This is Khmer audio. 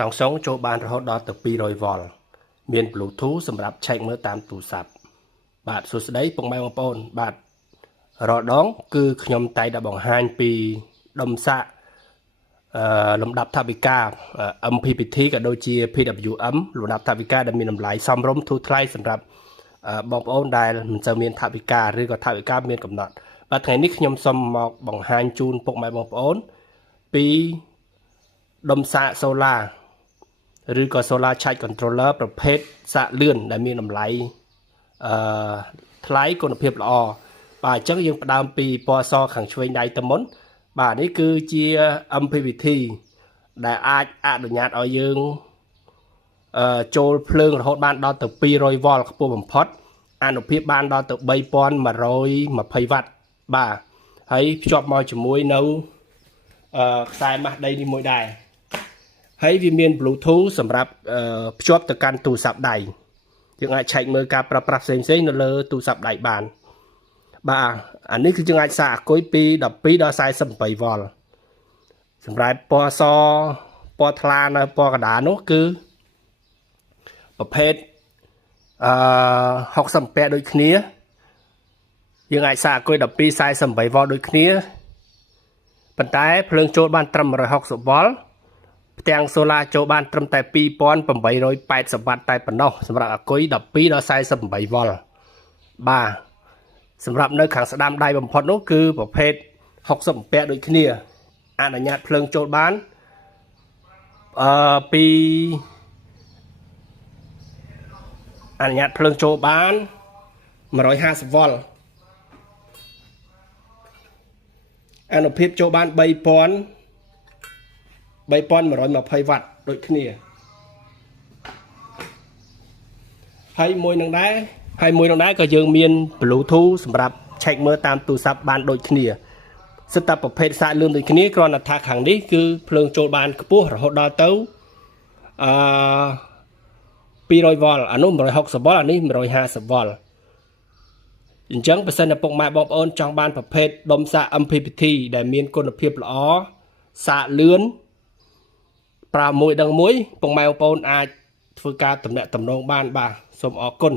តង់សុងចូលបានរហូតដល់ទៅ200 វ៉ុលមាន Bluetooth សម្រាប់ឆែកមើលតាមទូរស័ព្ទបាទសួស្តីពុកម៉ែបងប្អូនបាទរាល់ដងគឺខ្ញុំតែងតែបង្ហាញពីដុំសាកលំដាប់ថវិកា MPPT ក៏ដូចជា PWM លំដាប់ថវិកាដែលមានតម្លៃសមរម្យធូរថ្លៃសម្រាប់បងប្អូនដែលមិនសូវមានថវិកាឬក៏ថវិកាមានកំណត់បាទថ្ងៃនេះខ្ញុំសូមមកបង្ហាញជូនពុកម៉ែបងប្អូនពីដុំសាក Solar ឬក៏ Solar Charge Controller ប្រភេទសាកលឿនដែលមានតម្លៃថ្លៃគុណភាពល្អបាទអញ្ចឹងយើងផ្ដើមពីពណ៌សខាងឆ្វេងដៃទៅមុនបាទនេះគឺជា MPPT ដែលអាចអនុញ្ញាតឲ្យយើងចូលភ្លើងរហូតបានដល់ទៅ200 វ៉ុលខ្ពស់បំផុតអនុភាពបានដល់ទៅ3120 វ៉ាត់បាទហើយភ្ជាប់មកជាមួយនៅខ្សែម៉ាស់ដីនេះមួយដែរហើយវាមាន Bluetooth សម្រាប់ភ្ជាប់ទៅកាន់ទូរស័ព្ទដៃយើងអាចឆែកមើលការប្រើប្រាស់ផ្សេងៗនៅលើទូរស័ព្ទដៃបានបាទអានេះគឺយើងអាចសាកអាគុយពី12ដល់48 វ៉ុលសម្រាប់ពណ៌សពណ៌ថ្លានៅពណ៌កណ្ដាលនោះគឺប្រភេទ60 អាំពែដូចគ្នាយើងអាចសាកអាគុយ12 48 វ៉ុលដូចគ្នាប៉ុន្តែភ្លើងចូលបានត្រឹម160 វ៉ុលផ្ទាំងសូឡាចូលបានត្រឹមតែ2880 វ៉ាត់តែប៉ុណ្ណោះសម្រាប់អាគុយ12ដល់48 វ៉ុលបាទសម្រាប់នៅខាងស្ដាំដៃបំផុតនោះគឺប្រភេទ60 អាំពែដូចគ្នាអនុញ្ញាតភ្លើងចូលបានពីអនុញ្ញាតភ្លើងចូលបាន150 វ៉ុលអនុភាពចូលបាន3120 វ៉ាត់ដូចគ្នាហើយមួយនឹងដែរក៏យើងមាន Bluetooth សម្រាប់ឆែកមើលតាមទូរស័ព្ទបានដូចគ្នាសិតតែប្រភេទសាកលឿនដូចគ្នាគ្រាន់តែថាខាងនេះគឺភ្លើងចូលបានខ្ពស់រហូតដល់ទៅ200 វ៉ុលអានោះ160 វ៉ុលអានេះ150 វ៉ុលអញ្ចឹងបើសិនតែពុកម៉ែបងប្អូនចង់បានប្រភេទដុំសាក MPPT ដែលមានគុណភាពល្អសាកលឿនប្រើមួយដឹងមួយពុកម៉ែបងប្អូនអាចធ្វើការទំនាក់ទំនងបានបាទសូមអរគុណ